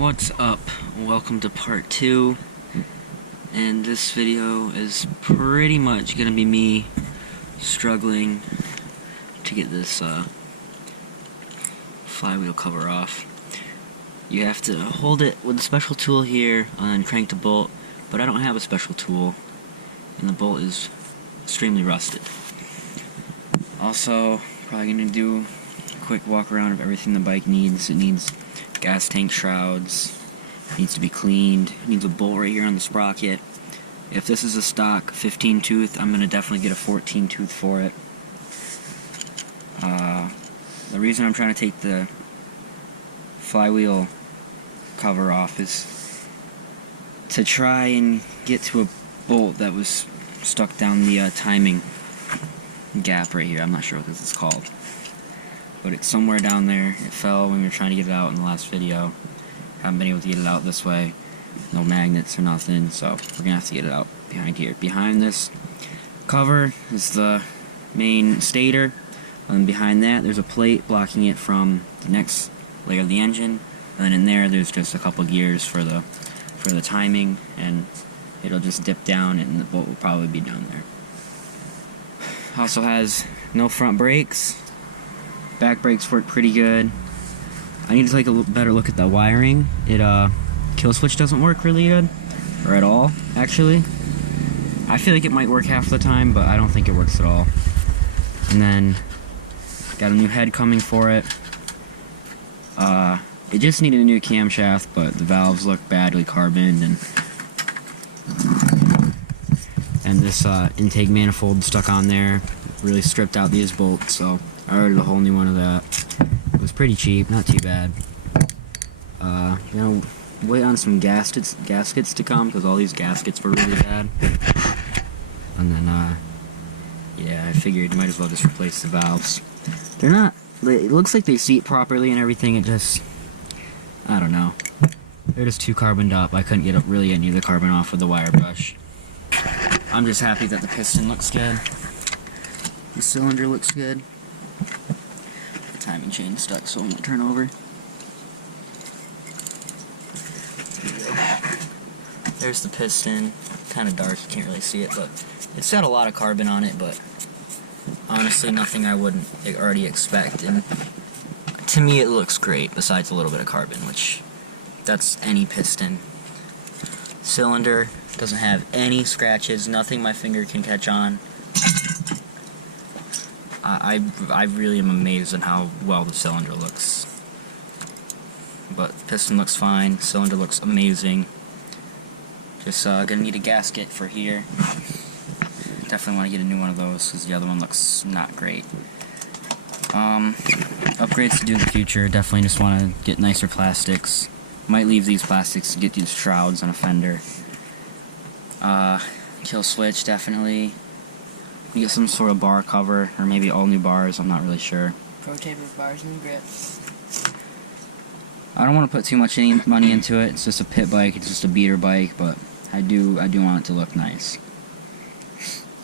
What's up? Welcome to part 2, and this video is pretty much gonna be me struggling to get this flywheel cover off. You have to hold it with a special tool here and crank the bolt, but I don't have a special tool and the bolt is extremely rusted. Also, probably gonna do a quick walk around of everything the bike needs. It needs gas tank shrouds, needs to be cleaned, needs a bolt right here on the sprocket. If this is a stock 15 tooth, I'm going to definitely get a 14 tooth for it. The reason I'm trying to take the flywheel cover off is to try and get to a bolt that was stuck down the timing gap right here. I'm not sure what this is called, but it's somewhere down there. It fell when we were trying to get it out in the last video. Haven't been able to get it out this way. No magnets or nothing, so we're gonna have to get it out behind here. Behind this cover is the main stator, and behind that there's a plate blocking it from the next layer of the engine, and then in there's just a couple gears for the timing, and it'll just dip down and the bolt will probably be down there. Also has no front brakes. Back brakes work pretty good. I need to take a better look at the wiring. Kill switch doesn't work really good, or at all, actually. I feel like it might work half the time, but I don't think it works at all. And then, got a new head coming for it. It just needed a new camshaft, but the valves look badly carboned, and this intake manifold stuck on there really stripped out these bolts, so I ordered a whole new one of that. It was pretty cheap, not too bad. Wait on some gaskets to come, because all these gaskets were really bad. And then, yeah, I figured might as well just replace the valves. They're not, it looks like they seat properly and everything, it just, I don't know. They're just too carboned up. I couldn't get really any of the carbon off with the wire brush. I'm just happy that the piston looks good. The cylinder looks good. The timing chain stuck, so it won't turn over. There's the piston. Kind of dark, you can't really see it, but it's got a lot of carbon on it, but honestly nothing I wouldn't already expect, and to me it looks great, besides a little bit of carbon, which that's any piston. Cylinder doesn't have any scratches, nothing my finger can catch on. I really am amazed at how well the cylinder looks. But piston looks fine, cylinder looks amazing. Just gonna need a gasket for here. Definitely want to get a new one of those because the other one looks not great. Upgrades to do in the future, definitely just want to get nicer plastics. Might leave these plastics to get these shrouds on a fender. Kill switch, definitely. You get some sort of bar cover, or maybe all new bars, I'm not really sure. Pro tip with bars and grips. I don't want to put too much money into it. It's just a pit bike, it's just a beater bike, but I do want it to look nice.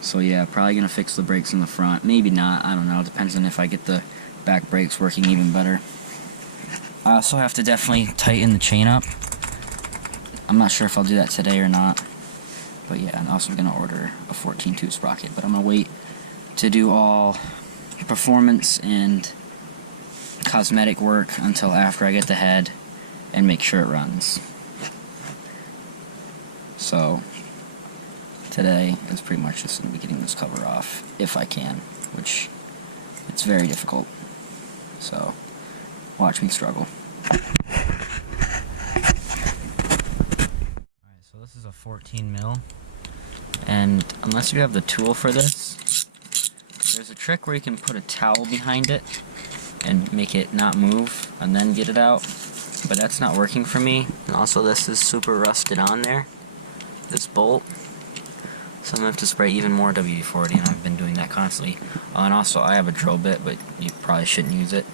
So yeah, probably gonna fix the brakes in the front. Maybe not, I don't know. It depends on if I get the back brakes working even better. I also have to definitely tighten the chain up. I'm not sure if I'll do that today or not. But yeah, I'm also gonna order a 14 tooth sprocket, but I'm gonna wait to do all performance and cosmetic work until after I get the head and make sure it runs. So today is pretty much just gonna be getting this cover off, if I can, which it's very difficult. So watch me struggle. Alright, so this is a 14 mil. And unless you have the tool for this, there's a trick where you can put a towel behind it and make it not move and then get it out, but that's not working for me. And also this is super rusted on there, this bolt, so I'm going to have to spray even more WD-40, and I've been doing that constantly. And also I have a drill bit, but you probably shouldn't use it.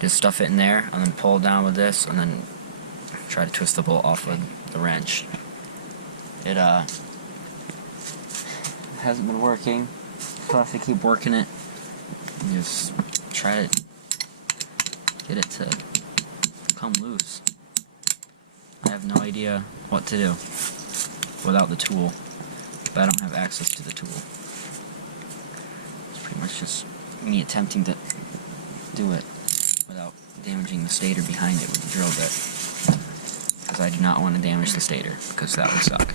Just stuff it in there and then pull down with this and then try to twist the bolt off with the wrench. It hasn't been working, so I have to keep working it and just try to get it to come loose. I have no idea what to do without the tool, but I don't have access to the tool. It's pretty much just me attempting to do it without damaging the stator behind it with the drill bit, because I do not want to damage the stator, because that would suck.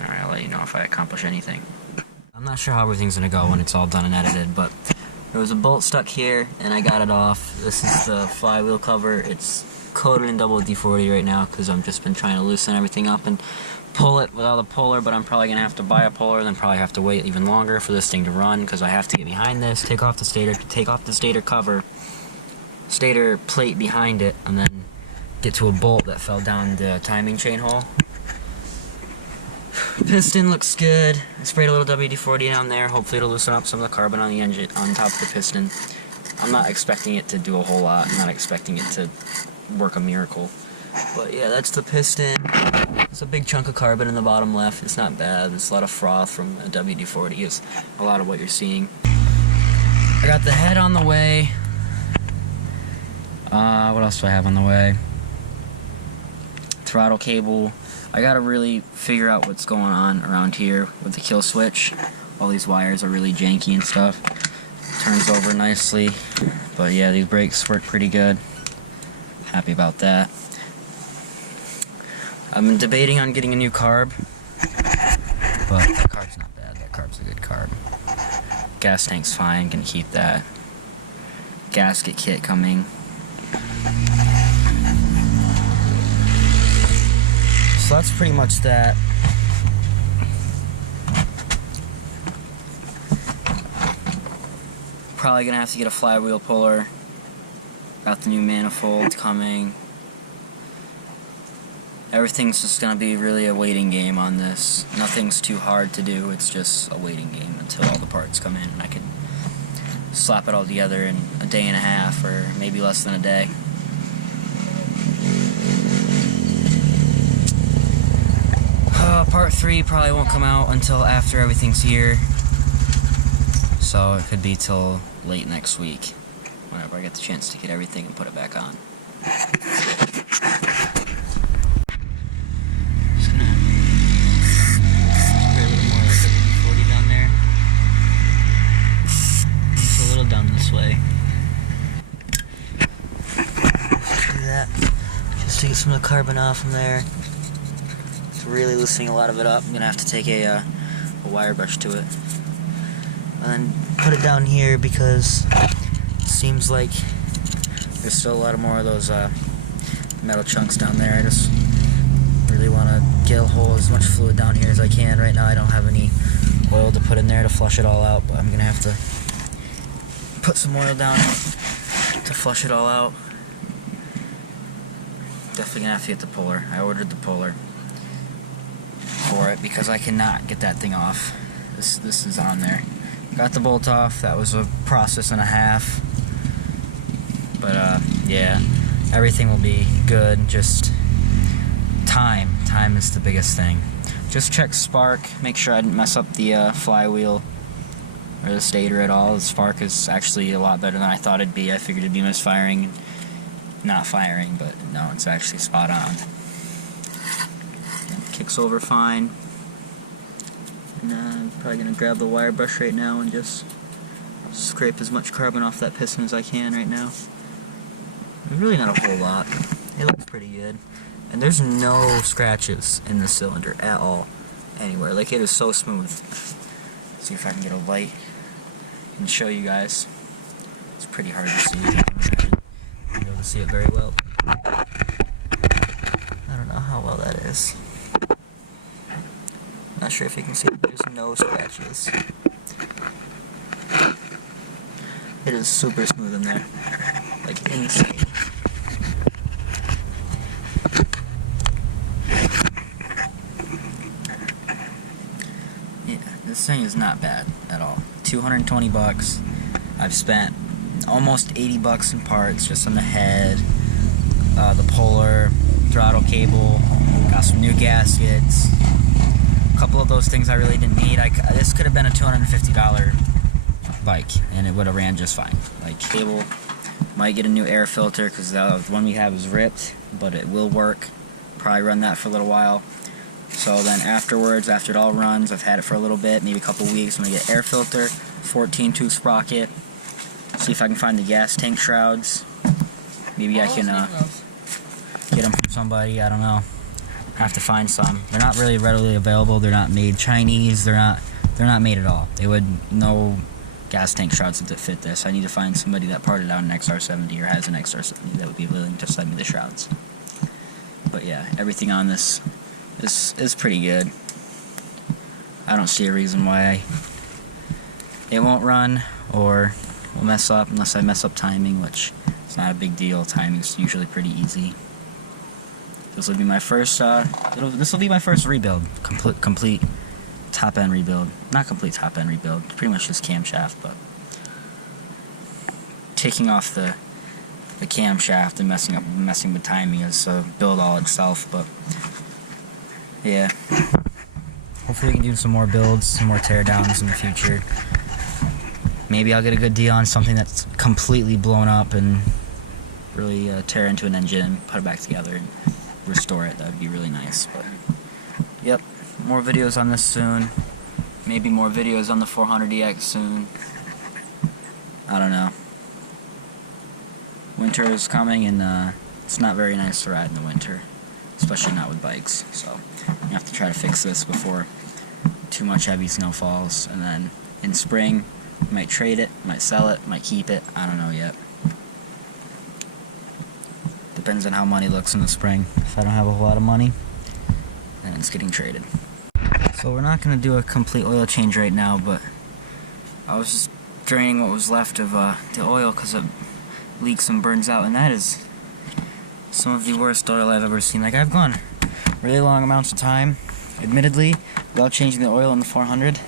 Alright, I'll let you know if I accomplish anything. I'm not sure how everything's gonna go when it's all done and edited, but there was a bolt stuck here, and I got it off. This is the flywheel cover. It's coated in double D40 right now, because I've just been trying to loosen everything up and pull it without a puller, but I'm probably gonna have to buy a puller, then probably have to wait even longer for this thing to run, because I have to get behind this, take off the stator cover, stator plate behind it, and then get to a bolt that fell down the timing chain hole. Piston looks good. I sprayed a little WD-40 down there. Hopefully it'll loosen up some of the carbon on the engine, on top of the piston. I'm not expecting it to do a whole lot. I'm not expecting it to work a miracle. But yeah, that's the piston. It's a big chunk of carbon in the bottom left. It's not bad. There's a lot of froth from a WD-40. It's a lot of what you're seeing. I got the head on the way. What else do I have on the way? Throttle cable. I gotta really figure out what's going on around here with the kill switch. All these wires are really janky and stuff. Turns over nicely. But yeah, these brakes work pretty good. Happy about that. I've been debating on getting a new carb, but that carb's not bad. That carb's a good carb. Gas tank's fine, can keep that. Gasket kit coming. So that's pretty much that. Probably gonna have to get a flywheel puller. Got the new manifold coming. Everything's just gonna be really a waiting game on this. Nothing's too hard to do, it's just a waiting game until all the parts come in and I can slap it all together in a day and a half, or maybe less than a day. Part 3 probably won't come out until after everything's here, so it could be till late next week, whenever I get the chance to get everything and put it back on. Just gonna spray a little more like WD-40 down there. Just a little down this way. Just do that, just to get some of the carbon off from there. Really loosening a lot of it up. I'm gonna have to take a wire brush to it and then put it down here, because it seems like there's still a lot of more of those metal chunks down there. I just really want to get a hold of as much fluid down here as I can. Right now I don't have any oil to put in there to flush it all out, but I'm gonna have to put some oil down to flush it all out. Definitely gonna have to get the puller. I ordered the puller for it because I cannot get that thing off. This is on there. Got the bolt off. That was a process and a half. But yeah, everything will be good. Just time. Time is the biggest thing. Just check spark. Make sure I didn't mess up the flywheel or the stator at all. The spark is actually a lot better than I thought it'd be. I figured it'd be misfiring and not firing, but no, it's actually spot on. Kicks over fine. And I'm probably gonna grab the wire brush right now and just scrape as much carbon off that piston as I can right now. Really not a whole lot. It looks pretty good. And there's no scratches in the cylinder at all, anywhere. Like, it is so smooth. Let's see if I can get a light and show you guys. It's pretty hard to see. You'll be able to see it very well. I don't know how well that is. Not sure if you can see it. There's no scratches. It is super smooth in there. Like, insane. Yeah, this thing is not bad at all. $220. I've spent almost $80 in parts, just on the head, the puller, throttle cable, got some new gaskets. A couple of those things I really didn't need. This could have been a $250 bike, and it would have ran just fine. Like, cable, Might get a new air filter because the one we have is ripped, but it will work. Probably run that for a little while. So then afterwards, after it all runs, I've had it for a little bit, maybe a couple weeks, I'm going to get air filter, 14 tooth sprocket, see if I can find the gas tank shrouds. Maybe I can get them from somebody, I don't know. Have to find some. They're not really readily available, they're not made Chinese, they're not made at all. They would no gas tank shrouds that fit this. I need to find somebody that parted out an XR70 or has an XR70 that would be willing to send me the shrouds. But yeah, everything on this is pretty good. I don't see a reason why it won't run or will mess up unless I mess up timing, which is not a big deal. Timing's usually pretty easy. This will be my first. This will be my first rebuild. Complete top end rebuild. Not complete top end rebuild. Pretty much just camshaft, but taking off the camshaft and messing with timing is a build all itself. But yeah, hopefully we can do some more builds, some more teardowns in the future. Maybe I'll get a good deal on something that's completely blown up and really tear into an engine and put it back together and restore it. That would be really nice. But yep, more videos on this soon. Maybe more videos on the 400EX soon. I don't know. Winter is coming and it's not very nice to ride in the winter, especially not with bikes. So I have to try to fix this before too much heavy snow falls, and then in spring might trade it, might sell it, might keep it. I don't know yet. Depends on how money looks in the spring. If I don't have a whole lot of money, then it's getting traded. So we're not going to do a complete oil change right now, but I was just draining what was left of the oil because it leaks and burns out, and that is some of the worst oil I've ever seen. Like, I've gone really long amounts of time, admittedly, without changing the oil in the 400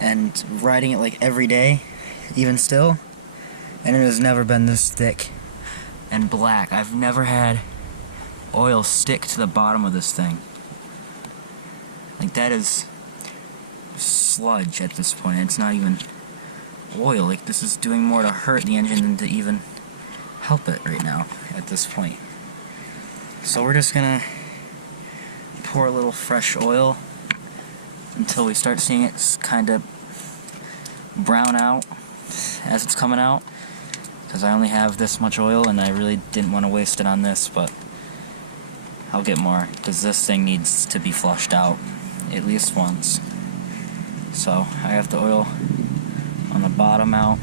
and riding it like every day, even still, and it has never been this thick and black. I've never had oil stick to the bottom of this thing. Like, that is sludge at this point. It's not even oil. Like, this is doing more to hurt the engine than to even help it right now at this point. So we're just gonna pour a little fresh oil until we start seeing it kind of brown out as it's coming out, because I only have this much oil and I really didn't want to waste it on this, but I'll get more because this thing needs to be flushed out at least once. So I have the oil on the bottom out,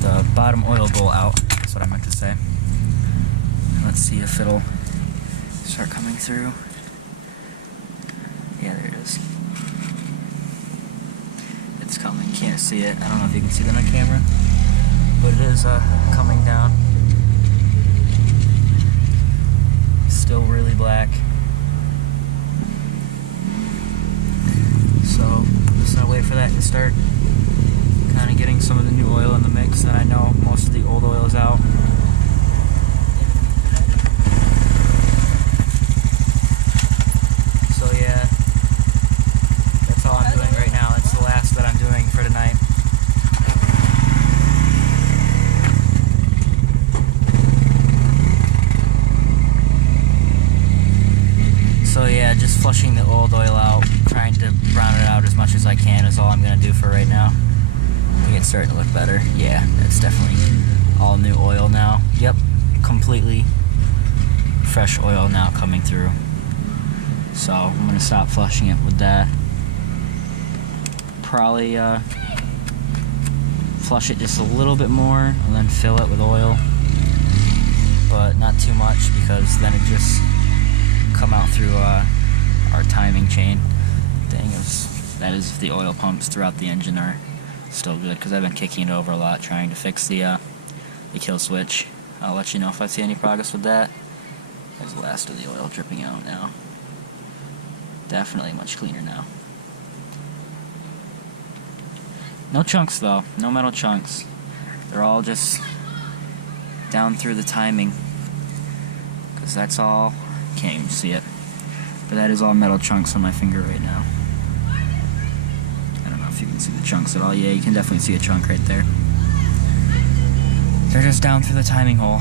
the bottom oil bowl out, that's what I meant to say. Let's see if it'll start coming through. Yeah, there it is. It's coming, can't see it. I don't know if you can see that on camera, but it is coming down. Still really black. So I'm just gonna wait for that to start kind of getting some of the new oil in the mix. Then I know most of the old oil is out. So yeah, that's all I'm doing right now. It's the last that I'm doing for tonight. So yeah, just flushing the old oil out, trying to brown it out as much as I can is all I'm gonna do for right now. I think it's starting to look better. Yeah, it's definitely all new oil now. Yep, completely fresh oil now coming through. So I'm gonna stop flushing it with that. Probably flush it just a little bit more and then fill it with oil, but not too much because then it just come out through our timing chain thing. That is if the oil pumps throughout the engine are still good, because I've been kicking it over a lot trying to fix the kill switch. I'll let you know if I see any progress with that. There's the last of the oil dripping out now. Definitely much cleaner now. No chunks though, no metal chunks. They're all just down through the timing, because that's all. Can't even see it, but that is all metal chunks on my finger right now. I don't know if you can see the chunks at all. Yeah, you can definitely see a chunk right there. They're just down through the timing hole.